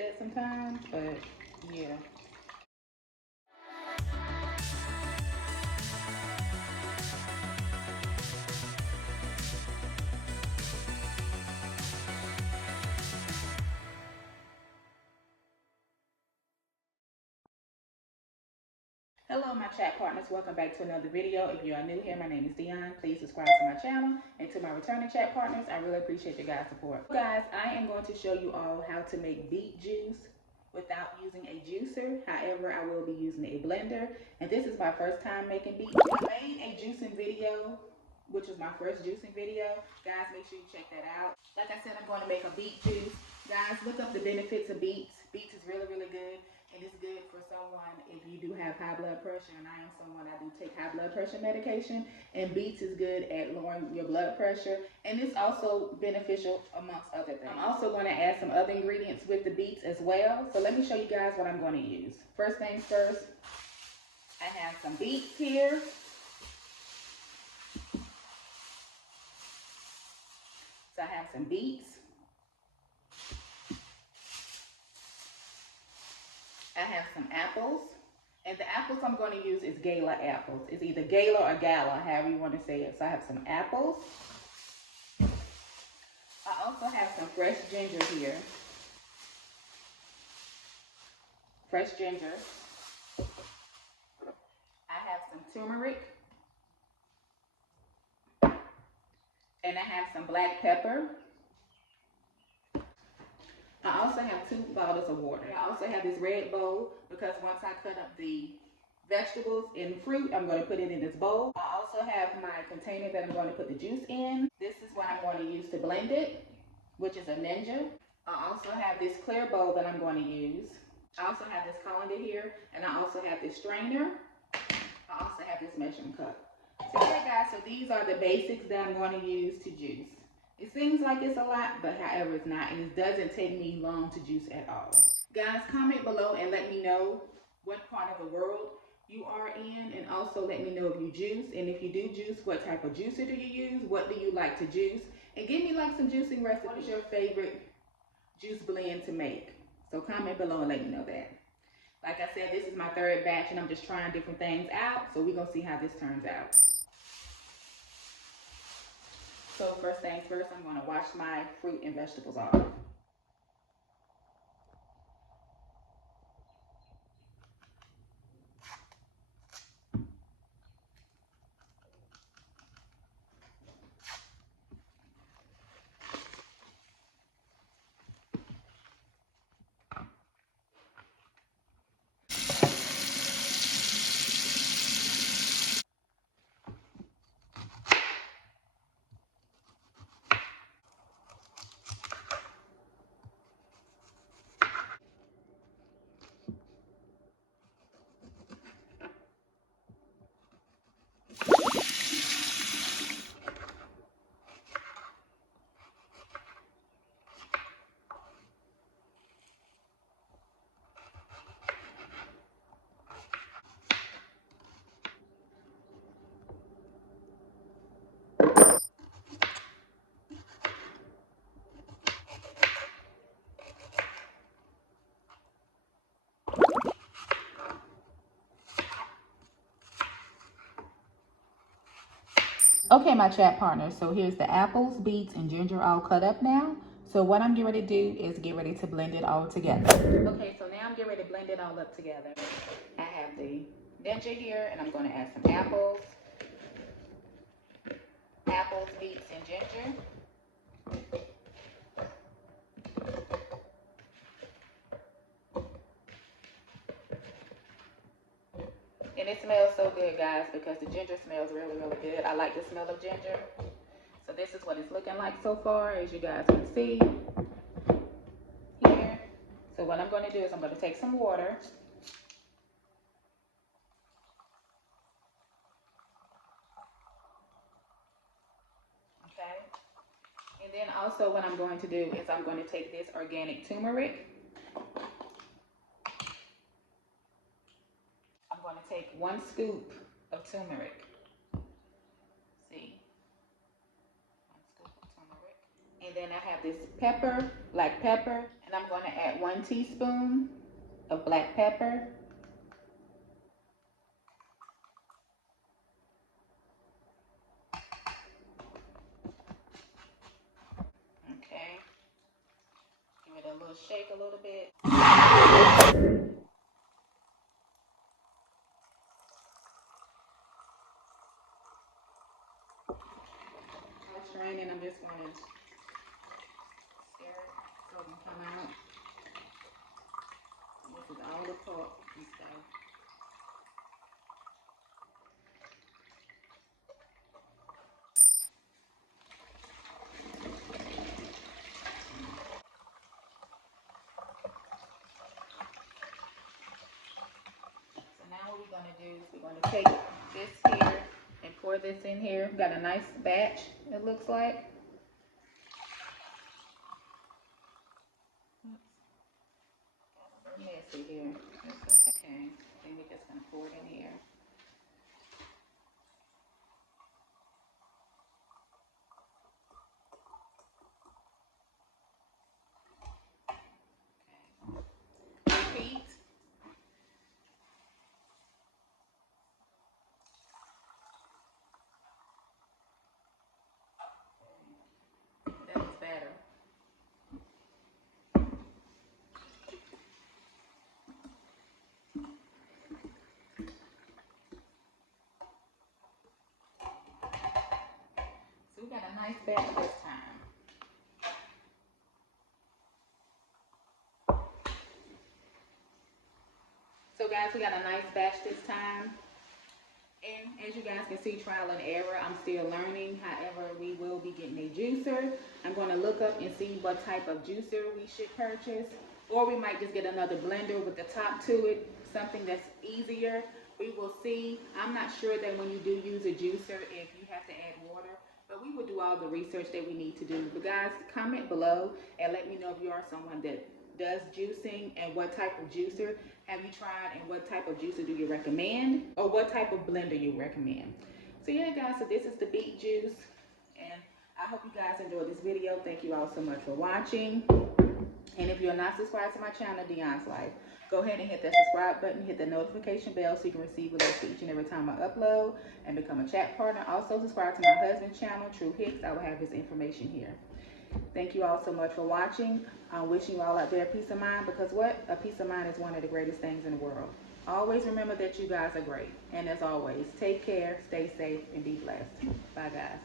that sometimes, but yeah. Hello my chat partners, welcome back to another video. If you are new here, my name is Dionne. Please subscribe to my channel, and to my returning chat partners, I really appreciate your guys' support. Guys, I am going to show you all how to make beet juice without using a juicer. However, I will be using a blender, and this is my first time making beet. I made a juicing video, which was my first juicing video. Guys, make sure you check that out. Like I said, I'm going to make a beet juice. Guys, look up the benefits of beets. Beets is really, really good. And it's good for someone if you do have high blood pressure, and I am someone I do take high blood pressure medication, and beets is good at lowering your blood pressure, and it's also beneficial amongst other things. I'm also going to add some other ingredients with the beets as well, so let me show you guys what I'm going to use. First things first, I have some beets here. So I have some beets. I have some apples, and the apples I'm going to use is Gala apples. It's either Gala or Gala, however you want to say it. So I have some apples. I also have some fresh ginger here. Fresh ginger. I have some turmeric. And I have some black pepper. I also have 2 bottles of water. I also have this red bowl because once I cut up the vegetables and fruit, I'm going to put it in this bowl. I also have my container that I'm going to put the juice in. This is what I'm going to use to blend it, which is a Ninja. I also have this clear bowl that I'm going to use. I also have this colander here, and I also have this strainer. I also have this measuring cup. So yeah guys, so these are the basics that I'm going to use to juice. It seems like it's a lot, but however it's not, and it doesn't take me long to juice at all. Guys, comment below and let me know what part of the world you are in, and also let me know if you juice, and if you do juice, what type of juicer do you use, what do you like to juice, and give me like some juicing recipes. What is your favorite juice blend to make? So comment below and let me know that. Like I said, this is my 3rd batch, and I'm just trying different things out, so we're gonna see how this turns out. So first things first, I'm going to wash my fruit and vegetables off. Okay, my chat partners, so here's the apples, beets, and ginger all cut up now. So what I'm getting ready to do is get ready to blend it all together. Okay, so now I'm getting ready to blend it all up together. I have the ginger here, and I'm going to add some apples, beets, and ginger. And it smells so good, guys, because the ginger smells really, really good. I like the smell of ginger. So this is what it's looking like so far, as you guys can see here. So what I'm going to do is I'm going to take some water. Okay. And then also what I'm going to do is I'm going to take this organic turmeric. I'm going to take 1 scoop of turmeric. See? 1 scoop of turmeric. And then I have this pepper, black pepper, and And I'm going to add 1 teaspoon of black pepper. Okay. Give it a little shake a little bit. It's raining. I'm just going to stir it so it can come out. This is all the pulp and stuff. So now what we're going to do is we're going to take this here and pour this in here. We've got a nice batch, it looks like. Messy here. It's okay. Then we're just gonna pour it in here. Okay. Repeat. That is better. So we got a nice batch this time. So guys, we got a nice batch this time. And as you guys can see, trial and error, I'm still learning. However, we will be getting a juicer. I'm going to look up and see what type of juicer we should purchase. Or we might just get another blender with the top to it, something that's easier. We will see. I'm not sure that when you do use a juicer, if you have to add water. But we will do all the research that we need to do. But guys, comment below and let me know if you are someone that does juicing and what type of juicer have you tried and what type of juicer do you recommend, or what type of blender you recommend. So yeah guys, so this is the beet juice, and I hope you guys enjoyed this video. Thank you all so much for watching. And if you're not subscribed to my channel, Dionne's Life, go ahead and hit that subscribe button, hit the notification bell so you can receive alerts each and every time I upload, and become a chat partner. Also subscribe to my husband's channel, True Hicks. I will have his information here. Thank you all so much for watching. I'm wishing you all out there peace of mind, because what? A peace of mind is one of the greatest things in the world. Always remember that you guys are great. And as always, take care, stay safe, and be blessed. Bye guys.